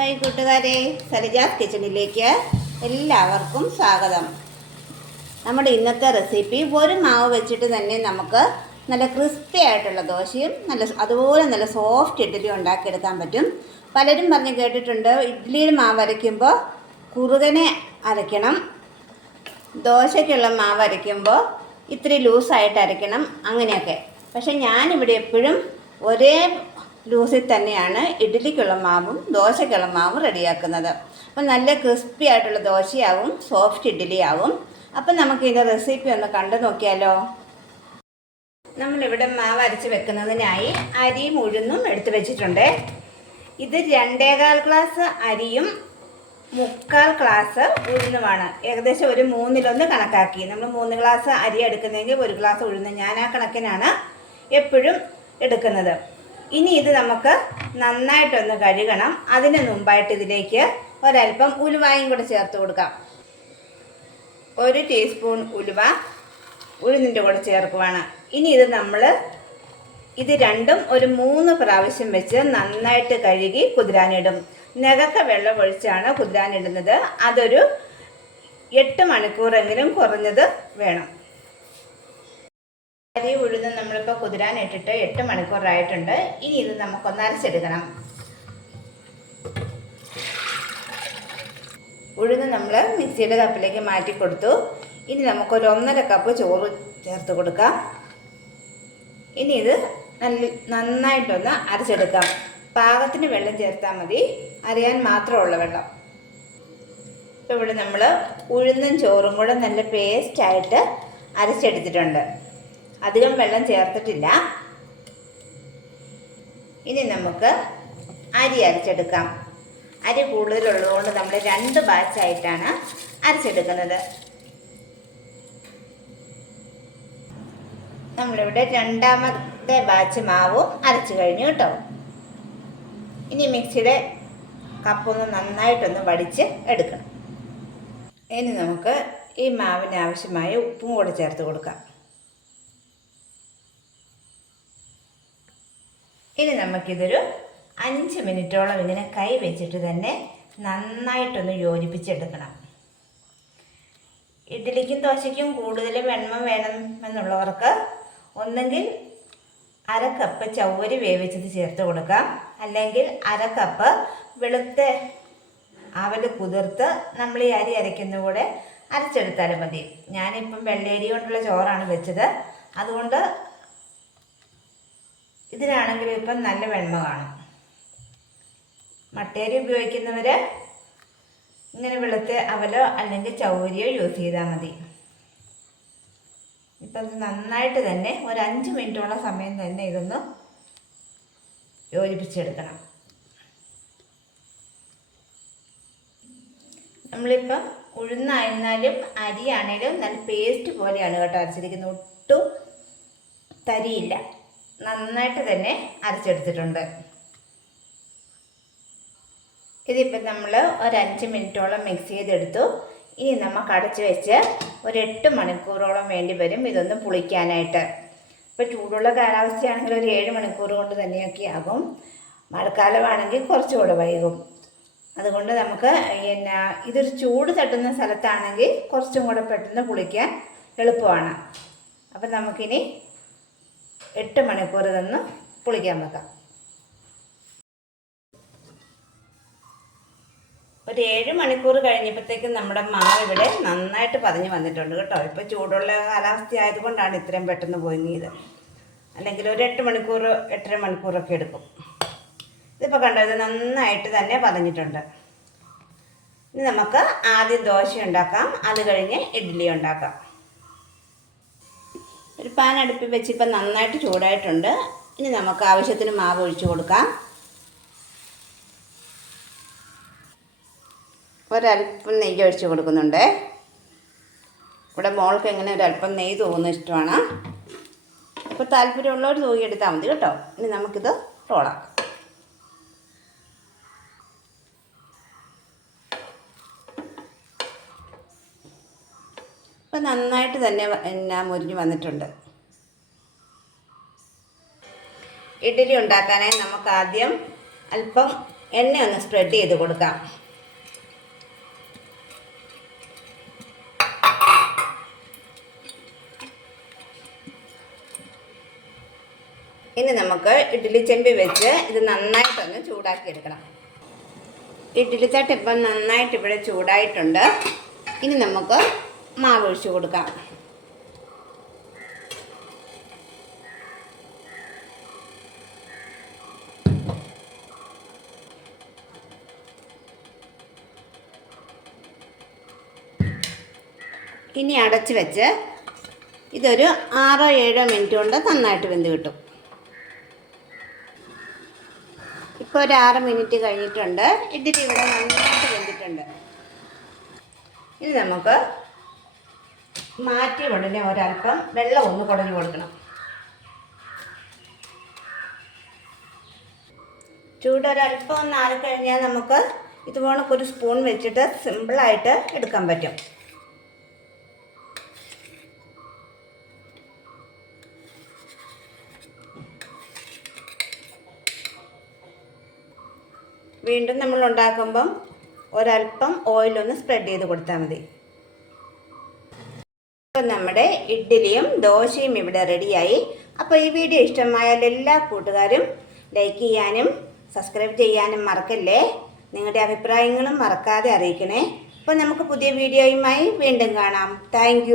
Hi കൂട്ടുകാരെ സരിജാസ് കിച്ചണിലേക്ക് എല്ലാവർക്കും സ്വാഗതം. നമ്മുടെ ഇന്നത്തെ റെസിപ്പി ഒരു മാവ് വെച്ചിട്ട് തന്നെ നമുക്ക് നല്ല ക്രിസ്പി ആയിട്ടുള്ള ദോശയും നല്ല അതുപോലെ നല്ല സോഫ്റ്റ് ഇഡ്ഡലിയും ഉണ്ടാക്കിയെടുക്കാൻ പറ്റും. പലരും പറഞ്ഞ് കേട്ടിട്ടുണ്ട് ഇഡ്ഡലിയുടെ മാവ് അരയ്ക്കുമ്പോൾ കുറുകനെ അരയ്ക്കണം. ദോശയ്ക്കുള്ള മാവ് അരയ്ക്കുമ്പോൾ ഇത്തിരി ലൂസായിട്ട് അരയ്ക്കണം അങ്ങനെയൊക്കെ. പക്ഷെ ഞാനിവിടെ എപ്പോഴും ഒരേ ലൂസിൽ തന്നെയാണ് ഇഡ്ഡലിക്കുള്ള മാവും ദോശയ്ക്കുള്ള മാവും റെഡിയാക്കുന്നത്. അപ്പം നല്ല ക്രിസ്പി ആയിട്ടുള്ള ദോശയാവും സോഫ്റ്റ് ഇഡ്ഡലിയാവും. അപ്പം നമുക്ക് ഇതിന്റെ റെസിപ്പി ഒന്ന് കണ്ടു നോക്കിയാലോ? നമ്മളിവിടെ മാവ് അരച്ച് വെക്കുന്നതിനായി അരിയും ഉഴുന്നും എടുത്തു വെച്ചിട്ടുണ്ട്. ഇത് രണ്ടേകാൽ ഗ്ലാസ് അരിയും മുക്കാൽ ഗ്ലാസ് ഉഴുന്നുമാണ്. ഏകദേശം ഒരു മൂന്നിലൊന്ന് കണക്കാക്കി. നമ്മൾ മൂന്ന് ഗ്ലാസ് അരി എടുക്കുന്നെങ്കിൽ ഒരു ഗ്ലാസ് ഉഴുന്ന്. ഞാൻ ആ കണക്കിനാണ് എപ്പോഴും എടുക്കുന്നത്. ഇനി ഇത് നമുക്ക് നന്നായിട്ടൊന്ന് കഴുകണം. അതിന് മുമ്പായിട്ട് ഇതിലേക്ക് ഒരല്പം ഉലുവായും കൂടെ ചേർത്ത് കൊടുക്കാം. ഒരു ടീസ്പൂൺ ഉലുവ ഉഴുന്നിന്റെ കൂടെ ചേർക്കുവാണ്. ഇനി ഇത് നമ്മൾ ഇത് രണ്ടും ഒരു മൂന്ന് പ്രാവശ്യം വെച്ച് നന്നായിട്ട് കഴുകി കുതിരാനിടും. നകക്ക വെള്ളം ഒഴിച്ചാണ് കുതിരാനിടുന്നത്. അതൊരു എട്ട് മണിക്കൂറെങ്കിലും കുറഞ്ഞത് വേണം. അരി ഉഴുന്ന് നമ്മളിപ്പോൾ കുതിരാനിട്ടിട്ട് എട്ട് മണിക്കൂറായിട്ടുണ്ട് ഇനി ഇത് നമുക്കൊന്ന് അരച്ചെടുക്കണം ഉഴുന്ന് നമ്മൾ മിക്സിയുടെ കപ്പിലേക്ക് മാറ്റി കൊടുത്തു. ഇനി നമുക്കൊരു ഒന്നര കപ്പ് ചോറ് ചേർത്ത് കൊടുക്കാം. ഇനി ഇത് നല്ല നന്നായിട്ടൊന്ന് അരച്ചെടുക്കാം. പാകത്തിന് വെള്ളം ചേർത്താൽ മതി. അരയാൻ മാത്രമുള്ള വെള്ളം. ഇപ്പോൾ ഇവിടെ നമ്മൾ ഉഴുന്നും ചോറും കൂടെ നല്ല പേസ്റ്റായിട്ട് അരച്ചെടുത്തിട്ടുണ്ട്. അധികം വെള്ളം ചേർത്തിട്ടില്ല. ഇനി നമുക്ക് അരി അരച്ചെടുക്കാം. അരി കൂടുതലുള്ളതുകൊണ്ട് നമ്മൾ രണ്ട് ബാച്ചായിട്ടാണ് അരച്ചെടുക്കുന്നത്. നമ്മളിവിടെ രണ്ടാമത്തെ ബാച്ച് മാവും അരച്ചു കഴിഞ്ഞു കേട്ടോ. ഇനി മിക്സിയുടെ കപ്പൊന്ന് നന്നായിട്ടൊന്ന് വടിച്ച് എടുക്കണം. ഇനി നമുക്ക് ഈ മാവിന് ആവശ്യമായ ഉപ്പും കൂടെ ചേർത്ത് കൊടുക്കാം. ഇനി നമുക്കിതൊരു അഞ്ച് മിനിറ്റോളം ഇങ്ങനെ കൈ വെച്ചിട്ട് തന്നെ നന്നായിട്ടൊന്ന് യോജിപ്പിച്ചെടുക്കണം. ഇഡ്ഡലിക്കും ദോശയ്ക്കും കൂടുതൽ വെണ്മ വേണമെന്നുള്ളവർക്ക് ഒന്നെങ്കിൽ അര കപ്പ് ചവ്വരി വേവിച്ചത് ചേർത്ത് കൊടുക്കാം. അല്ലെങ്കിൽ അര കപ്പ് വെളുത്ത അവൽ കുതിർത്ത് നമ്മൾ ഈ അരി അരയ്ക്കുന്ന കൂടെ അരച്ചെടുത്താലും മതി. ഞാനിപ്പം വെള്ളേരി കൊണ്ടുള്ള ചോറാണ് വെച്ചത്. അതുകൊണ്ട് ഇതിനാണെങ്കിൽ ഇപ്പം നല്ല വെണ്മ കാണും. മട്ടേരി ഉപയോഗിക്കുന്നവർ ഇങ്ങനെ വെളുത്ത അവലോ അല്ലെങ്കിൽ ചൗരിയോ യൂസ് ചെയ്താൽ മതി. ഇപ്പം ഇത് നന്നായിട്ട് തന്നെ ഒരു അഞ്ച് മിനിറ്റോളം സമയം തന്നെ ഇതൊന്ന് യോജിപ്പിച്ചെടുക്കണം. നമ്മളിപ്പം ഉഴുന്നായിരുന്നാലും അരിയാണേലും നല്ല പേസ്റ്റ് പോലെയാണ് കേട്ടോ അരച്ചിരിക്കുന്നത്. ഒട്ടും തരിയില്ല. നന്നായിട്ട് തന്നെ അരച്ചെടുത്തിട്ടുണ്ട്. ഇതിപ്പം നമ്മൾ ഒരു അഞ്ച് മിനിറ്റോളം മിക്സ് ചെയ്തെടുത്തു. ഇനി നമുക്ക് അടച്ച് വെച്ച് ഒരു എട്ട് മണിക്കൂറോളം വേണ്ടി വരും ഇതൊന്ന് പുളിക്കാനായിട്ട്. ഇപ്പോൾ ചൂടുള്ള കാലാവസ്ഥയാണെങ്കിൽ ഒരു ഏഴ് മണിക്കൂർ കൊണ്ട് തന്നെയൊക്കെ ആകും. മഴക്കാലമാണെങ്കിൽ കുറച്ചുകൂടെ വൈകും. അതുകൊണ്ട് നമുക്ക് പിന്നെ ഇതൊരു ചൂട് തട്ടുന്ന സ്ഥലത്താണെങ്കിൽ കുറച്ചും കൂടെ പെട്ടെന്ന് പുളിക്കാൻ എളുപ്പമാണ്. അപ്പം നമുക്കിനി എട്ട് മണിക്കൂർ നിന്ന് പുളിക്കാൻ വെക്കാം. ഒരു ഏഴ് മണിക്കൂർ കഴിഞ്ഞപ്പോഴത്തേക്കും നമ്മുടെ മാവ് ഇവിടെ നന്നായിട്ട് പതിഞ്ഞ് വന്നിട്ടുണ്ട് കേട്ടോ. ഇപ്പോൾ ചൂടുള്ള കാലാവസ്ഥ ആയതുകൊണ്ടാണ് ഇത്രയും പെട്ടെന്ന് പൊങ്ങിയത്. അല്ലെങ്കിൽ ഒരു എട്ട് മണിക്കൂർ എട്ടര മണിക്കൂറൊക്കെ എടുക്കും. ഇതിപ്പോൾ കണ്ടോ ഇത് നന്നായിട്ട് തന്നെ പതഞ്ഞിട്ടുണ്ട്. ഇനി നമുക്ക് ആദ്യം ദോശ ഉണ്ടാക്കാം അത് കഴിഞ്ഞ് ഇഡ്ഡലി ഉണ്ടാക്കാം. ഒരു പാൻ അടുപ്പിൽ വെച്ച് ഇപ്പം നന്നായിട്ട് ചൂടായിട്ടുണ്ട്. ഇനി നമുക്ക് ആവശ്യത്തിന് മാവ് ഒഴിച്ചു കൊടുക്കാം. ഒരല്പം നെയ്യ് ഒഴിച്ചു കൊടുക്കുന്നുണ്ട്. ഇവിടെ മോൾക്ക് എങ്ങനെ ഒരല്പം നെയ്യ് തൂകുന്ന ഇഷ്ടമാണ്. അപ്പോൾ താല്പര്യമുള്ളവർ തൂകിയെടുത്താൽ മതി കേട്ടോ. ഇനി നമുക്കിത് റോളാക്കാം. ഇപ്പം നന്നായിട്ട് തന്നെ എന്നാ മുരിഞ്ഞ് വന്നിട്ടുണ്ട്. ഇഡ്ഡലി ഉണ്ടാക്കാനായി നമുക്ക് ആദ്യം അല്പം എണ്ണ ഒന്ന് സ്പ്രെഡ് ചെയ്ത് കൊടുക്കാം. ഇനി നമുക്ക് ഇഡ്ഡലി ചെമ്പി വെച്ച് ഇത് നന്നായിട്ടൊന്ന് ചൂടാക്കി എടുക്കണം ഇഡ്ഡലി തട്ട് ഇപ്പം നന്നായിട്ട് ഇവിടെ ചൂടായിട്ടുണ്ട്. ഇനി നമുക്ക് മാവ് ഒഴിച്ച് കൊടുക്കാം. ഇനി അടച്ച് വെച്ച് ഇതൊരു ആറോ ഏഴോ മിനിറ്റ് കൊണ്ട് നന്നായിട്ട് വെന്ത് കിട്ടും. ഇപ്പോൾ ഒരു ആറ് മിനിറ്റ് കഴിഞ്ഞിട്ടുണ്ട്. ഇഡ്ഡലി ഇവിടെ നന്നായിട്ട് വെന്തിട്ടുണ്ട്. ഇനി നമുക്ക് മാറ്റി ഉടനെ ഒരല്പം വെള്ളം ഒന്ന് കുടഞ്ഞു കൊടുക്കണം. ചൂടൊരല്പം ഒന്ന് ആറിക്കഴിഞ്ഞാൽ നമുക്ക് ഇതുപോലെ ഒരു സ്പൂൺ വെച്ചിട്ട് സിമ്പിളായിട്ട് എടുക്കാൻ പറ്റും. വീണ്ടും നമ്മൾ ഉണ്ടാക്കുമ്പം ഒരല്പം ഓയിലൊന്ന് സ്പ്രെഡ് ചെയ്ത് കൊടുത്താൽ മതി. അപ്പം നമ്മുടെ ഇഡ്ഡലിയും ദോശയും ഇവിടെ റെഡിയായി. അപ്പോൾ ഈ വീഡിയോ ഇഷ്ടമായാൽ എല്ലാ കൂട്ടുകാരും ലൈക്ക് ചെയ്യാനും സബ്സ്ക്രൈബ് ചെയ്യാനും മറക്കല്ലേ? നിങ്ങളുടെ അഭിപ്രായങ്ങളും മറക്കാതെ അറിയിക്കണേ. അപ്പോൾ നമുക്ക് പുതിയ വീഡിയോയുമായി വീണ്ടും കാണാം. താങ്ക്